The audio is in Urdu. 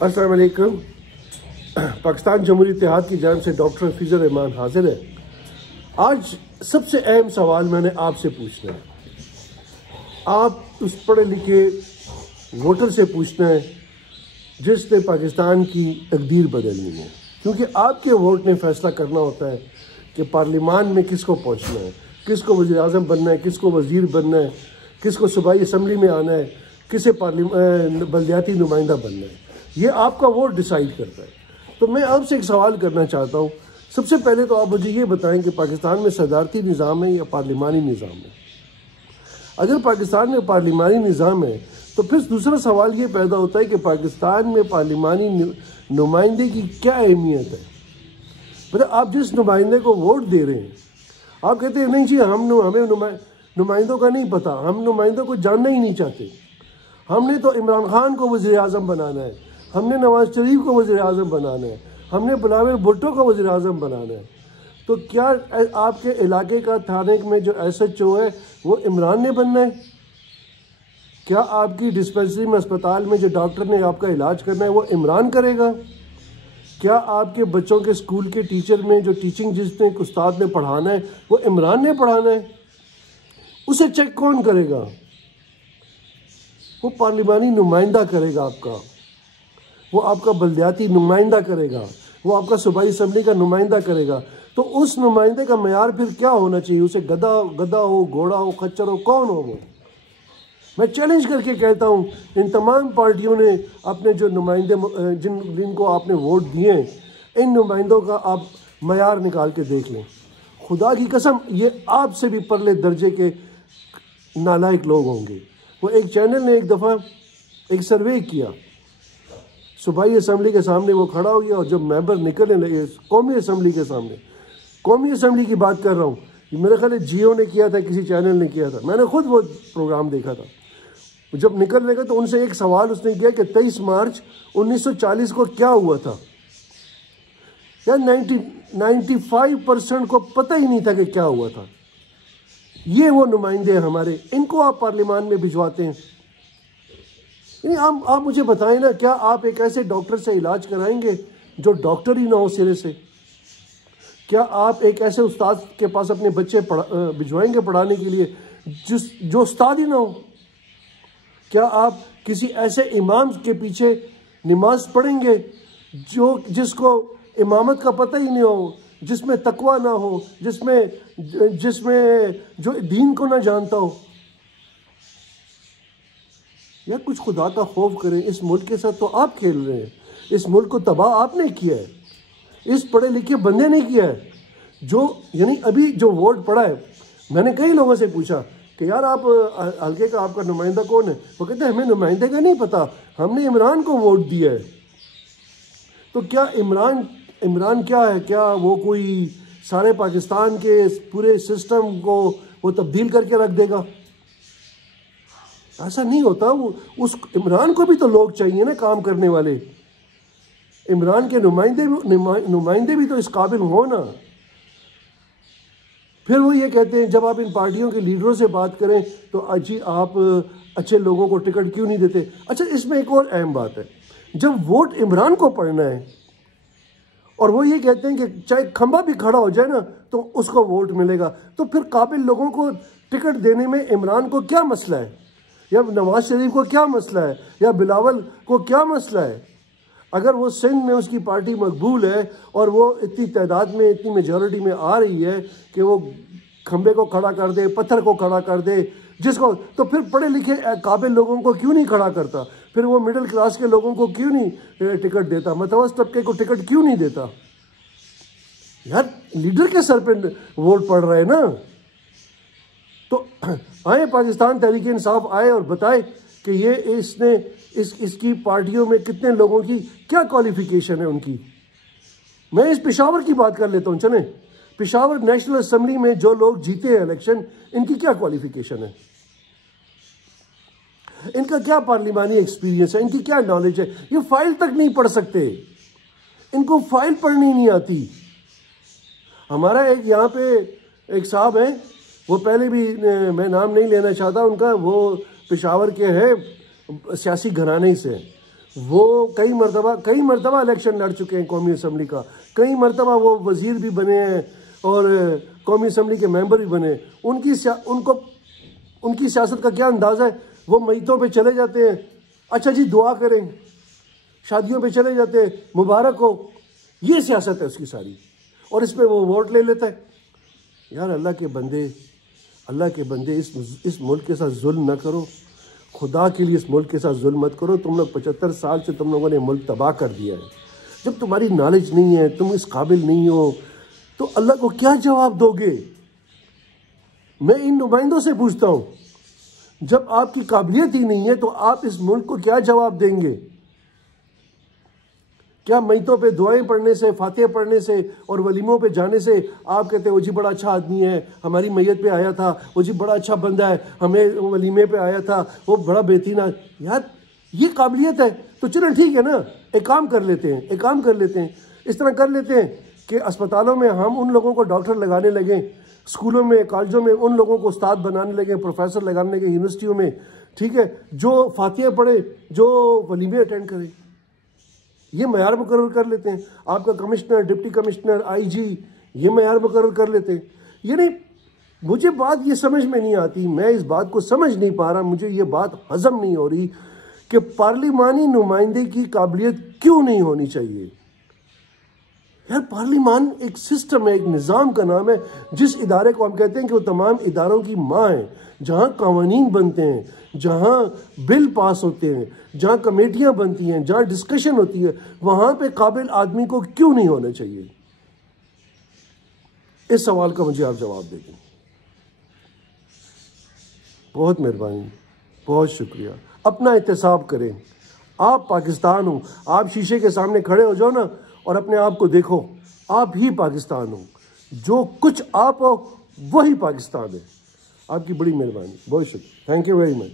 السلام علیکم. پاکستان جمہوری اتحاد کی جانب سے ڈاکٹر حفیظ الرحمان حاضر ہے. آج سب سے اہم سوال میں نے آپ سے پوچھنا ہے. آپ اس پڑھے لکھے ووٹر سے پوچھنا ہے جس نے پاکستان کی تقدیر بدلنی ہے، کیونکہ آپ کے ووٹ نے فیصلہ کرنا ہوتا ہے کہ پارلیمان میں کس کو پہنچنا ہے، کس کو وزیر اعظم بننا ہے، کس کو وزیر بننا ہے، کس کو صوبائی اسمبلی میں آنا ہے، کسے بلدیاتی نمائندہ بننا ہے. یہ آپ کا ووٹ ڈیسائیڈ کرتا ہے. تو میں آپ سے ایک سوال کرنا چاہتا ہوں. سب سے پہلے تو آپ مجھے یہ بتائیں کہ پاکستان میں صدارتی نظام ہے یا پارلیمانی نظام ہے؟ اگر پاکستان میں پارلیمانی نظام ہے تو پھر دوسرا سوال یہ پیدا ہوتا ہے کہ پاکستان میں پارلیمانی نمائندے کی کیا اہمیت ہے؟ مطلب آپ جس نمائندے کو ووٹ دے رہے ہیں، آپ کہتے ہیں نہیں جی ہمیں نمائندوں کا نہیں پتہ، ہم نمائندوں کو جاننا ہی نہیں چاہتے. ہم نے تو عمران خان کو وزیر اعظم بنانا ہے، ہم نے نواز شریف کو وزیر اعظم بنانا ہے، ہم نے بلاول بھٹو کو وزیر اعظم بنانا ہے. تو کیا آپ کے علاقے کا تھانے میں جو ایس ایچ او ہے وہ عمران نے بننا ہے؟ کیا آپ کی ڈسپنسری میں اسپتال میں جو ڈاکٹر نے آپ کا علاج کرنا ہے وہ عمران کرے گا؟ کیا آپ کے بچوں کے اسکول کے ٹیچر میں جو ٹیچنگ جس نے استاد نے پڑھانا ہے وہ عمران نے پڑھانا ہے؟ اسے چیک کون کرے گا؟ وہ پارلیمانی نمائندہ کرے گا آپ کا، وہ آپ کا بلدیاتی نمائندہ کرے گا، وہ آپ کا صوبائی اسمبلی کا نمائندہ کرے گا. تو اس نمائندے کا معیار پھر کیا ہونا چاہیے؟ اسے گدھا ہو، گھوڑا ہو، خچر ہو، کون ہو وہ؟ میں چیلنج کر کے کہتا ہوں ان تمام پارٹیوں نے اپنے جو نمائندے جن کو آپ نے ووٹ دیے ہیں، ان نمائندوں کا آپ معیار نکال کے دیکھ لیں. خدا کی قسم یہ آپ سے بھی پرلے درجے کے نالائق لوگ ہوں گے. وہ ایک چینل نے ایک دفعہ ایک سروے کیا، صوبائی اسمبلی کے سامنے وہ کھڑا ہو گیا، اور جب ممبر نکلنے لگے قومی اسمبلی کے سامنے، قومی اسمبلی کی بات کر رہا ہوں، میرے خیال ہے جیو نے کیا تھا، کسی چینل نے کیا تھا، میں نے خود وہ پروگرام دیکھا تھا. جب نکل لگا تو ان سے ایک سوال اس نے کیا کہ 23 مارچ 1940 کو کیا ہوا تھا؟ یا 95% کو پتہ ہی نہیں تھا کہ کیا ہوا تھا. یہ وہ نمائندے ہیں ہمارے، ان کو آپ پارلیمان میں بھجواتے ہیں. یعنی آپ مجھے بتائیں نا، کیا آپ ایک ایسے ڈاکٹر سے علاج کرائیں گے جو ڈاکٹر ہی نہ ہو سرے سے؟ کیا آپ ایک ایسے استاد کے پاس اپنے بچے بھجوائیں گے پڑھانے کے لیے جو استاد ہی نہ ہو؟ کیا آپ کسی ایسے امام کے پیچھے نماز پڑھیں گے جس کو امامت کا پتہ ہی نہیں ہو، جس میں تقویٰ نہ ہو، جس میں جو دین کو نہ جانتا ہو؟ یا کچھ خدا کا خوف کریں. اس ملک کے ساتھ تو آپ کھیل رہے ہیں، اس ملک کو تباہ آپ نے کیا ہے، اس پڑھے لکھے بندے نے کیا ہے. یعنی ابھی جو ووٹ پڑا ہے، میں نے کئی لوگوں سے پوچھا کہ یار آپ حلقے کا آپ کا نمائندہ کون ہے؟ وہ کہتے ہیں ہمیں نمائندے کا نہیں پتہ، ہم نے عمران کو ووٹ دیا ہے. تو کیا عمران کیا ہے؟ کیا وہ کوئی سارے پاکستان کے پورے سسٹم کو وہ تبدیل کر کے رکھ دے گا؟ ایسا نہیں ہوتا. اس عمران کو بھی تو لوگ چاہیے نا کام کرنے والے. عمران کے نمائندے بھی تو اس قابل ہوں نا. پھر وہ یہ کہتے ہیں جب آپ ان پارٹیوں کے لیڈروں سے بات کریں تو جی آپ اچھے لوگوں کو ٹکٹ کیوں نہیں دیتے؟ اچھا، اس میں ایک اور اہم بات ہے. جب ووٹ عمران کو پڑنا ہے اور وہ یہ کہتے ہیں کہ چاہے کھمبا بھی کھڑا ہو جائے نا تو اس کو ووٹ ملے گا، تو پھر قابل لوگوں کو ٹکٹ دینے میں عمران کو کیا مسئلہ ہے؟ یا نواز شریف کو کیا مسئلہ ہے؟ یا بلاول کو کیا مسئلہ ہے؟ اگر وہ سندھ میں اس کی پارٹی مقبول ہے اور وہ اتنی تعداد میں اتنی میجورٹی میں آ رہی ہے کہ وہ کھمبے کو کھڑا کر دے، پتھر کو کھڑا کر دے، تو پھر پڑھے لکھے قابل لوگوں کو کیوں نہیں کھڑا کرتا؟ پھر وہ مڈل کلاس کے لوگوں کو کیوں نہیں ٹکٹ دیتا؟ متوسط طبقے کو ٹکٹ کیوں نہیں دیتا؟ یار لیڈر کے سر پہ ووٹ پڑ رہا ہے نا. تو آئیں پاکستان تحریک انصاف آئے اور بتائے کہ یہ اس کی پارٹیوں میں کتنے لوگوں کی کیا کوالیفیکیشن ہے ان کی. میں اس پشاور کی بات کر لیتا ہوں. چلیں، پشاور نیشنل اسمبلی میں جو لوگ جیتے ہیں الیکشن، ان کی کیا کوالیفیکیشن ہے؟ ان کا کیا پارلیمانی ایکسپیرینس ہے؟ ان کی کیا نالج ہے؟ یہ فائل تک نہیں پڑھ سکتے، ان کو فائل پڑھنی نہیں آتی. ہمارا ایک یہاں پہ ایک صاحب ہیں، وہ پہلے بھی میں نام نہیں لینا چاہتا ان کا، وہ پشاور کے ہیں، سیاسی گھرانے سے. وہ کئی مرتبہ الیکشن لڑ چکے ہیں قومی اسمبلی کا، کئی مرتبہ وہ وزیر بھی بنے ہیں اور قومی اسمبلی کے ممبر بھی بنے. ان کی سیاست کا کیا انداز ہے؟ وہ میتوں پہ چلے جاتے ہیں، اچھا جی دعا کریں، شادیوں پہ چلے جاتے ہیں، مبارک ہو. یہ سیاست ہے اس کی ساری، اور اس پہ وہ ووٹ لے لیتا ہے. یار اللہ کے بندے اس ملک کے ساتھ ظلم نہ کرو، خدا کے لیے اس ملک کے ساتھ ظلم مت کرو. تم لوگ 75 سال سے تم لوگوں نے ملک تباہ کر دیا ہے. جب تمہاری نالج نہیں ہے، تم اس قابل نہیں ہو، تو اللہ کو کیا جواب دو گے؟ میں ان نمائندوں سے پوچھتا ہوں، جب آپ کی قابلیت ہی نہیں ہے تو آپ اس ملک کو کیا جواب دیں گے؟ کیا میتوں پہ دعائیں پڑھنے سے، فاتحہ پڑھنے سے اور ولیموں پہ جانے سے آپ کہتے ہیں وہ جی بڑا اچھا آدمی ہے، ہماری میت پہ آیا تھا، وہ جی بڑا اچھا بندہ ہے، ہمیں ولیمے پہ آیا تھا، وہ بڑا بہترین ہے؟ یار یہ قابلیت ہے تو چلیں ٹھیک ہے نا، ایک کام کر لیتے ہیں، اس طرح کر لیتے ہیں کہ اسپتالوں میں ہم ان لوگوں کو ڈاکٹر لگانے لگیں، اسکولوں میں کالجوں میں ان لوگوں کو استاد بنانے لگیں، پروفیسر لگانے لگیں یونیورسٹیوں میں، ٹھیک ہے، جو فاتحہ پڑھے، جو ولیمے اٹینڈ کرے. یہ معیار مقرر کر لیتے ہیں. آپ کا کمشنر، ڈپٹی کمشنر، آئی جی یہ معیار مقرر کر لیتے ہیں. یعنی مجھے بات یہ سمجھ میں نہیں آتی، میں اس بات کو سمجھ نہیں پا رہا، مجھے یہ بات ہضم نہیں ہو رہی کہ پارلیمانی نمائندے کی قابلیت کیوں نہیں ہونی چاہیے. یار پارلیمان ایک سسٹم ہے، ایک نظام کا نام ہے، جس ادارے کو ہم کہتے ہیں کہ وہ تمام اداروں کی ماں ہے، جہاں قوانین بنتے ہیں، جہاں بل پاس ہوتے ہیں، جہاں کمیٹیاں بنتی ہیں، جہاں ڈسکشن ہوتی ہے، وہاں پہ قابل آدمی کو کیوں نہیں ہونا چاہیے؟ اس سوال کا مجھے آپ جواب دے دیں. بہت مہربانی، بہت شکریہ. اپنا احتساب کریں. آپ پاکستان ہو، آپ شیشے کے سامنے کھڑے ہو جاؤ نا اور اپنے آپ کو دیکھو، آپ ہی پاکستان ہو. جو کچھ آپ ہو وہی پاکستان ہے. آپ کی بڑی مہربانی، بہت شکریہ. Thank you very much.